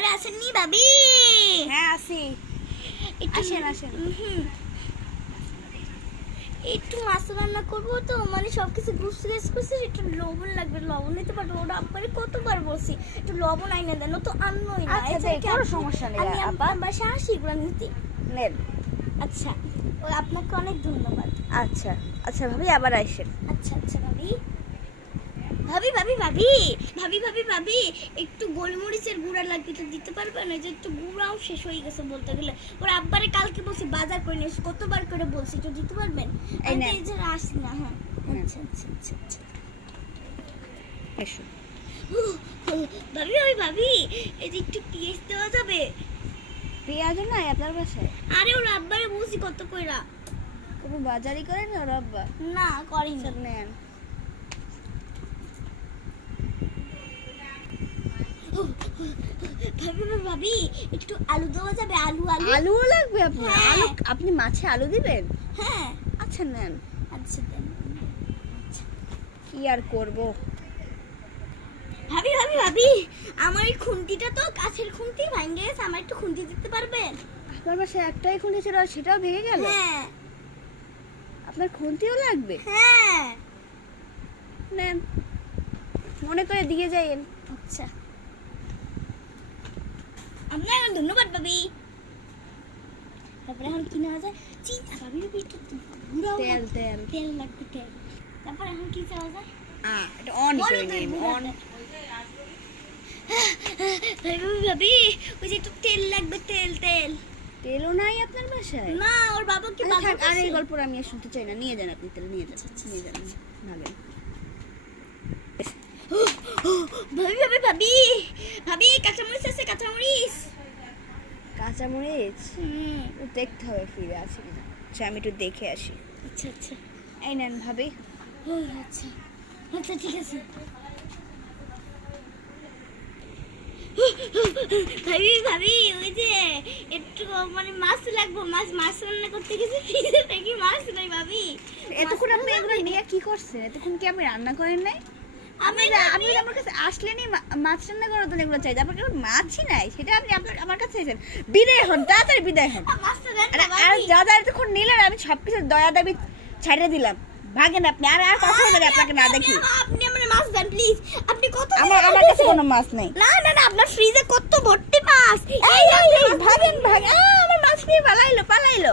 ঘরে আসেননি ভাবি? হ্যাঁ আসি। আসেন আসেন। একটু মাছ রান্না করবো তো, মানে সবকিছু গুছিয়ে করছি, একটু লবণ লাগবে, লবণ নিতে পারবো? ওরা আব্বারে কতবার বলছি একটু লবণ আইনা দেন, ও তো আনলোই না। আচ্ছা দেই, কোনো সমস্যা নেই আমি আপা। আমার বাসায় আসি এগুলো নিতে। নেন। আচ্ছা, ও আপনাকে অনেক ধন্যবাদ। আচ্ছা আচ্ছা ভাবি, আবার আইসেন। আচ্ছা আচ্ছা ভাবি। ভাবি ভাবি ভাবি ভাবি ভাবি ভাবি একটু গোলমরিচের গুঁড়া লাগবে, তো দিতে পারবেন? ওই যে একটু গুঁড়াও শেষ হয়ে গেছে বলতে গেলে। ওর আব্বারে কালকে বলছি বাজার করে নিয়ে এসে, কতবার করে বলছি, একটু দিতে পারবেন? এই আমি নেন। তো এই যে আসি না। হ্যাঁ আচ্ছা আচ্ছা আচ্ছা আচ্ছা। এসো। ভাবি ভাবি ভাবি এই যে একটু পেঁয়াজ দেওয়া যাবে? পেঁয়াজও নাই আপনার বাসায়? আরে ওর আব্বারে বুঝি কত কইরা। কোনো বাজারই করেন না ওর আব্বা? না করি না। নেন। ভাবি ভাবি ভাবি একটু আলু দেওয়া যাবে? আলু আলু আলুও লাগবে আপনার? হ্যাঁ। আলু আপনি মাছে আলু দিবেন? হ্যাঁ আচ্ছা নেন। আচ্ছা দেন। কি আর করব। ভাবি ভাবি ভাবি আমার এই খুন্তিটা তো কাছের খুন্তি ভাঙে গেছে, আমার একটু খুন্তি দিতে পারবেন? আপনার বাসায় একটাই খুন্তি ছিল, সেটাও ভেঙে গেল? হ্যাঁ আপনার খুন্তিও লাগবে? হ্যাঁ। নেন, মনে করে দিয়ে যাইয়েন। আচ্ছা, আপনাকে ধন্যবাদ ভাবি। তারপরে এখন কি নেওয়া যায়? চিনি ভাবি ভাবি একটু গুঁড়াও তেল লাগবে। তেল তেল লাগবে, তেল। তারপর এখন কি চাওয়া যায়? এটা অন করে বলো তো, নিন। গুঁড়াটা। অন। ভাবি ভাবি ভাবি ওই যে একটু তেল লাগবে, তেল তেল। তেলও নাই আপনার বাসায়? না ওর বাবাকে আচ্ছা, বাজার থাক, আর এই করছে। গল্প আমি আর শুনতে চাই না। নিয়ে যান আপনি তেল, নিয়ে যান, নিয়ে যান, ভাগেন। ভাবি ভাবি ভাবি ভাবি কাঁচামরিচ আছে? কাঁচামরিচ। কাঁচামরিচ হুম দেখতে হবে ফিরে আছে কিনা। আচ্ছা আমি একটু দেখে আসি। আচ্ছা আচ্ছা। এই নেন ভাবি। ও আচ্ছা আচ্ছা ঠিক আছে। ভাবি ভাবি ওই যে একটু মানে মাছ লাগবে, মাছ মাছ রান্না করতে গেছি, ফ্রিজে থেকে মাছ নাই ভাবি। এতক্ষণ আপনি এগুলো নিয়ে কি করছেন? এতক্ষণ কি আপনি রান্না করেন নাই? আমি আপনি আমার কাছে আসলেনই মাছ রান্না করার জন্য এগুলো চাই, আপনার কাছে মাছই নাই, সেটা আপনি আমার কাছে এসেছেন। বিদায় হন, তাড়াতাড়ি বিদায় হন। মাছটা দেন আর না আর ভাবি। যা যা এতক্ষণ নিলেন আমি সবকিছু দয়া দাবি ছাড়িয়ে দিলাম। ভাগেন আপনি, আর আর কথা হবে আপনাকে না দেখি। আপনি আমার মাছ দেন প্লিজ। আপনি কত আমার কাছে কোনো মাছ নেই। না না না আপনার ফ্রিজে কত ভর্তি মাছ। এই ভাগেন ভাগেন। আমার মাছ নিয়ে পালাইলো।